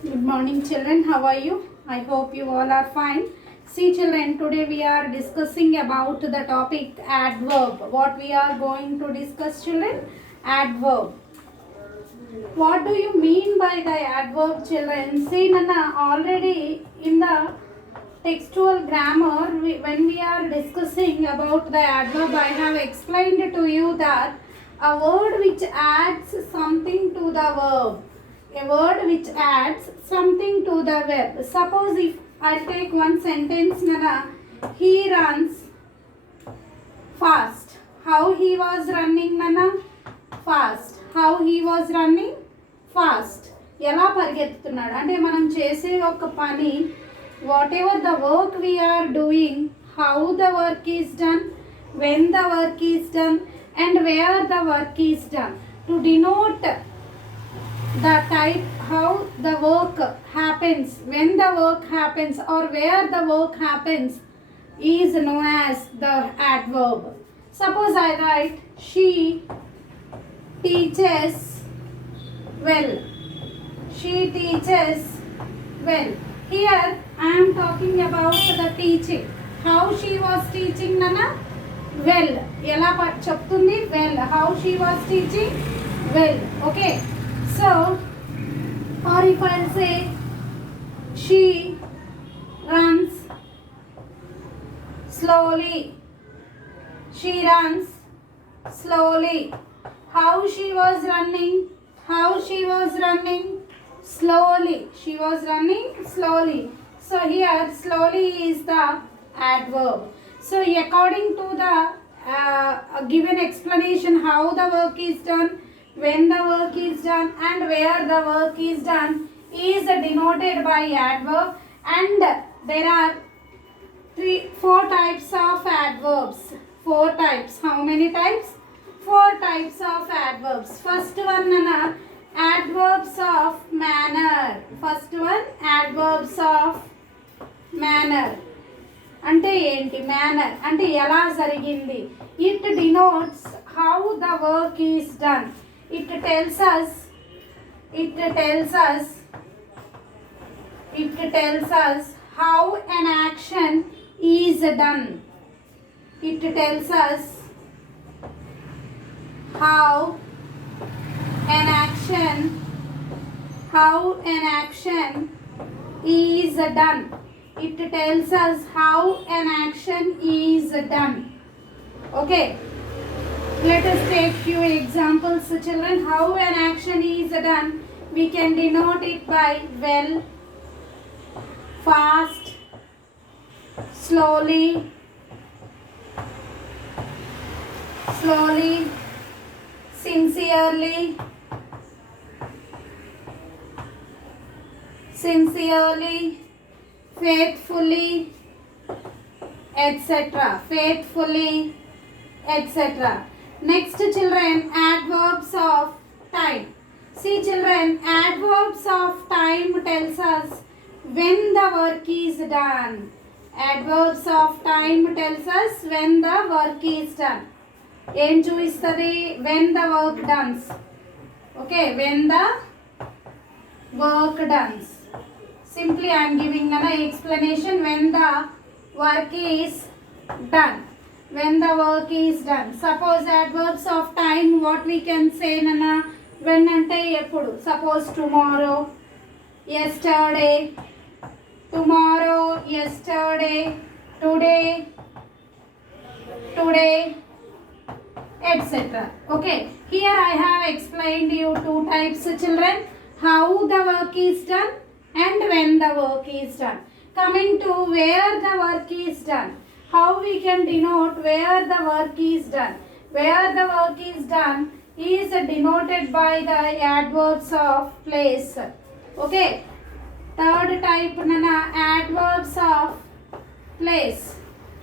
Good morning children, how are you? I hope you all are fine. See children, today we are discussing about the topic adverb. What we are going to discuss children? Adverb. What do you mean by the adverb children? See Nana, already in the textual grammar when we are discussing about the adverb, I have explained to you that a word which adds something to the verb, a word which adds something to the verb. Suppose if I take one sentence, Nana, he runs fast. How he was running, Nana? Fast. How he was running? Fast. ఎలా పరిగెత్తుతున్నాడు అంటే మనం చేసే ఒక పని, whatever the work we are doing, how the work is done, when the work is done, and where the work is done. To denote the type how the work happens, when the work happens, or where the work happens is known as the adverb. Suppose I write, she teaches well. She teaches well. Here I am talking about the teaching. How she was teaching, Nana? Well. ఎలా చెప్తుంది? Well. How she was teaching? Well. Okay. So, or if I say, she runs slowly. She runs slowly. How she was running? How she was running? Slowly. She was running slowly. So here slowly is the adverb. So according to the given explanation how the work is done, when the work is done, and where the work is done is denoted by adverb. And there are four types of adverbs. Four types. How many types? Four types of adverbs. First one, Nana, adverbs of manner. First one, adverbs of manner. అంటే ఏంటి? Manner అంటే ఎలా జరిగింది. It denotes how the work is done. It tells us how an action is done. It tells us how an action is done. It tells us how an action is done. Okay, let us take few examples children. How an action is done, we can denote it by well, fast, slowly, sincerely, faithfully, etc. Next children, adverbs of time. See children, adverbs of time tells us when the work is done. Adverbs of time tells us when the work is done. ఏం చూపిస్తుంది? when the work done. Okay, when the work done. Simply I am giving an explanation. When the work is done. When the work is done. Suppose adverbs of time, what we can say, Nana? When ante eppudu. Suppose tomorrow, yesterday, tomorrow, yesterday, today, etc. Okay, here I have explained you two types children, how the work is done and when the work is done. Coming to where the work is done, how we can denote where the work is done. Where the work is done is denoted by the adverbs of place. Okay, third type, Nana, adverbs of place.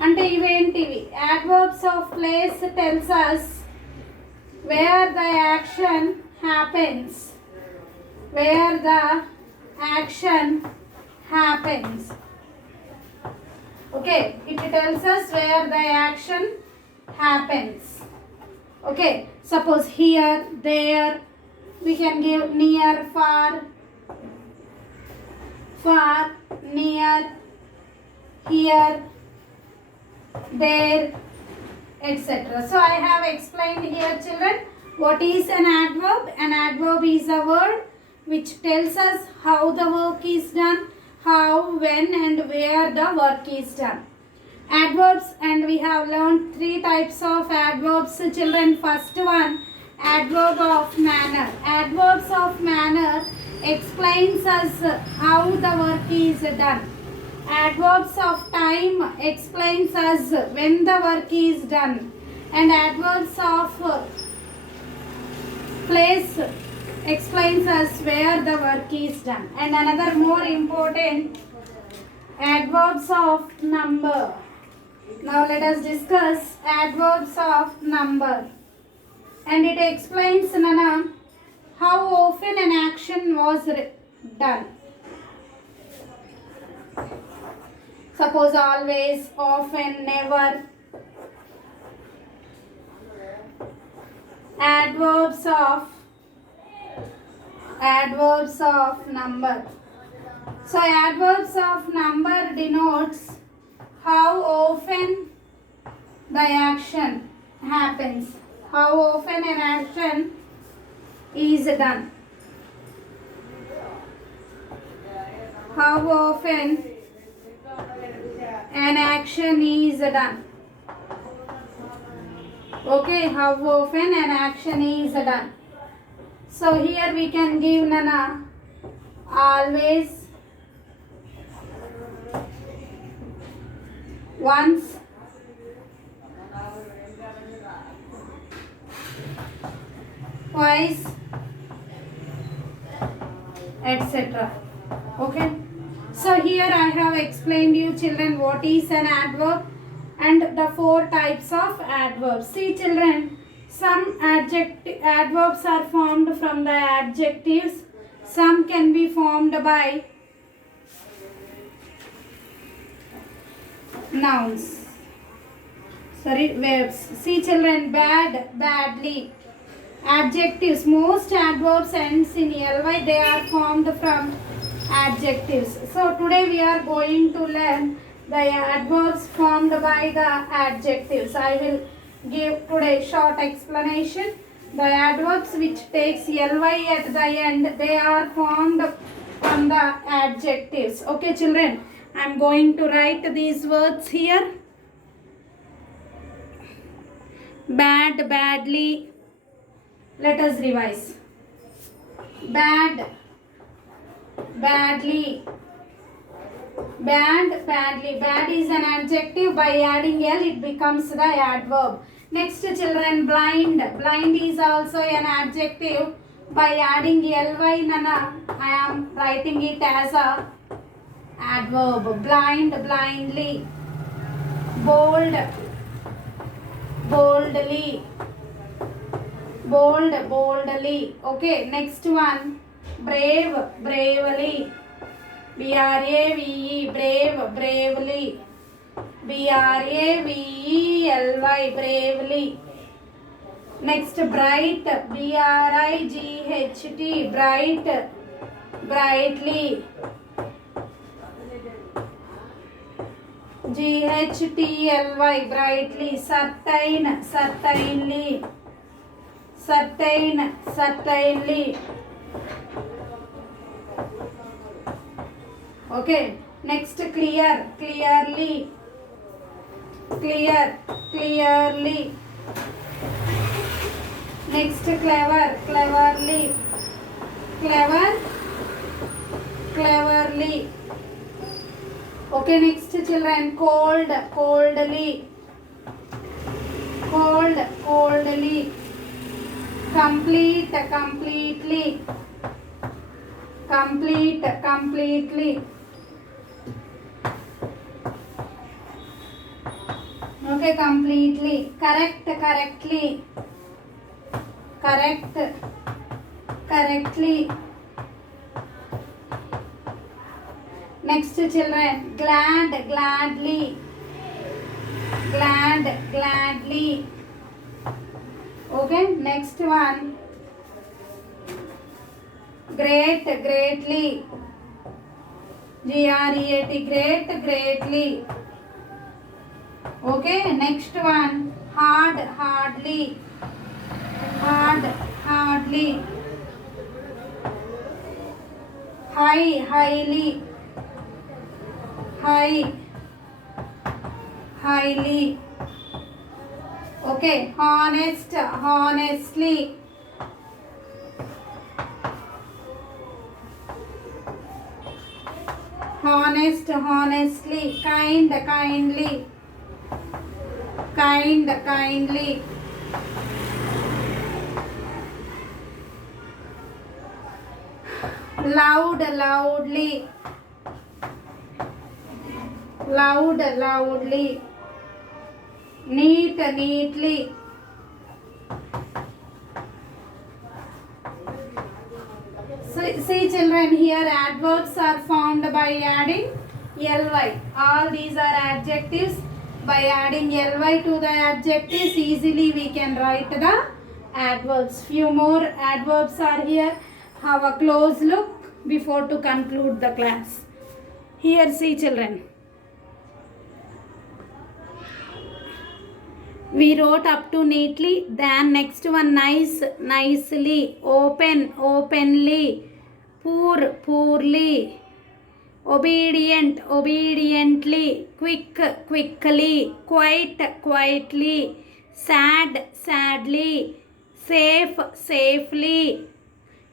అంటే ఇవేంటివి? adverbs of place tells us where the action happens. Where the action happens. Okay, it tells us where the action happens. Okay, suppose here, there, we can give near, far, far, near, here, there, etc. So I have explained here, children, what is an adverb. An adverb is a word which tells us how the work is done, how, when and where the work is done. Adverbs, and we have learned three types of adverbs, children. First one, adverb of manner. Adverbs of manner explains us how the work is done. Adverbs of time explains us when the work is done. And adverbs of place explains us where the work is done. And another more important, adverbs of number. Now let us discuss adverbs of number. And it explains, Nana, how often an action was done. Suppose always, often, never. Adverbs of number. So adverbs of number denotes how often the action happens, how often an action is done, how often an action is done. Okay, how often an action is done. So here we can give, Nana, always, once, twice, etc. Okay. So here I have explained you, children, what is an adverb and the four types of adverbs. See, children, some adverbs are formed from the adjectives. Some can be formed by nouns. Verbs. See, children, bad, badly. Adjectives. Most adverbs ends in ly. They are formed from adjectives. So today we are going to learn the adverbs formed by the adjectives. I will give today short explanation. The adverbs which takes ly at the end, they are formed from the adjectives. Okay, children, I am going to write these words here. Bad, badly. Let us revise. Bad, badly. Bad, badly. Bad is an adjective. By adding L, it becomes the adverb. Next, children, blind. Blind is also an adjective. By adding ly, Nana, I am writing it as a adverb. Blind, blindly. Bold, boldly. Bold, boldly. Okay, next one. Brave, bravely. B-R-A-V-E, brave, bravely. B-R-A-V-E-L-Y, bravely. Next, bright, B-R-I-G-H-T, bright, brightly. G-H-T-L-Y, brightly. Certain, certainly. Certain, certainly. Okay, next, clear, clearly. Clear, clearly. Next, clever, cleverly. Clever, cleverly. Okay, next, children, cold, coldly. Cold, coldly. Complete, completely. Complete, completely. Okay, completely. Correct, correctly. Correct, correctly. Next, children, glad, gladly. Glad, gladly. Okay, next one. Great, greatly. G-R-E-A-T, great, greatly. Okay, next one, hard, hardly, hard, hardly, high, highly, high, highly. Okay, honest, honestly, honest, honestly, kind, kindly, kind, kindly, loud, loudly, loud, loudly, neat, neatly. See children, here adverbs are formed by adding ly. All these are adjectives. By adding ly to the adjectives, easily we can write the adverbs. Few more adverbs are here. Have a close look before to conclude the class. Here see children. We wrote up to neatly. Then next one, nice, nicely, open, openly, poor, poorly, obedient, obediently, quick, quickly, quite, quietly, sad, sadly, safe, safely,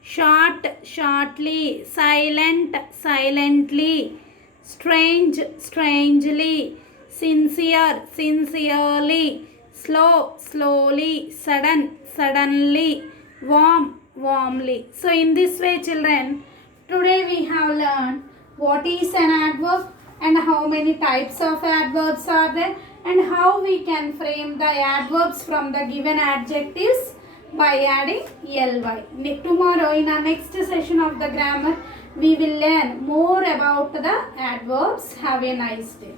short, shortly, silent, silently, strange, strangely, sincere, sincerely, slow, slowly, sudden, suddenly, warm, warmly. So in this way children, today we have learned what is an adverb and how many types of adverbs are there and how we can frame the adverbs from the given adjectives by adding ly. Tomorrow in our next session of the grammar, we will learn more about the adverbs. Have a nice day.